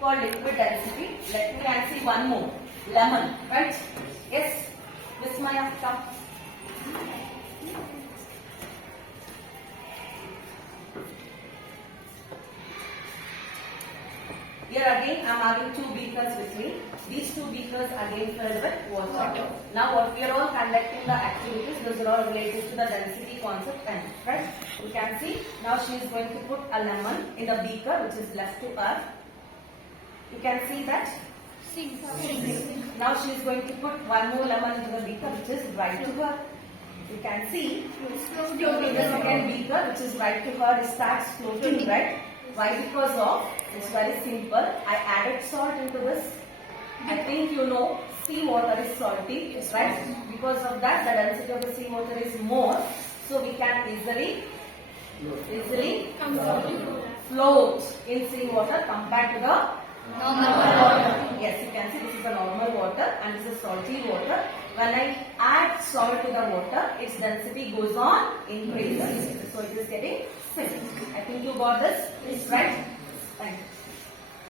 called liquid density. Let me can see one more. Lemon, right? Yes. Miss Maya, come. Here again, I am having two beakers with me. These two beakers again filled with water. Now, what we are all conducting the activities, those are all related to the density concept, and right? You can see now she is going to put a lemon in the beaker which is left to her. You can see that. Now she is going to put one more lemon into the beaker which is right to her. You can see in the second beaker which is right to her, it starts floating, right? Why? Because of, it's very simple. I added salt into this. I think you know sea water is salty, right? Because of that, the density of the sea water is more. So we can easily float in sea water compared to the normal water. Yes, you can see this is the normal water and this is salty water. When I add salt to the water, its density goes on increasing. So it is getting simple. I think you got this, right? Thank you.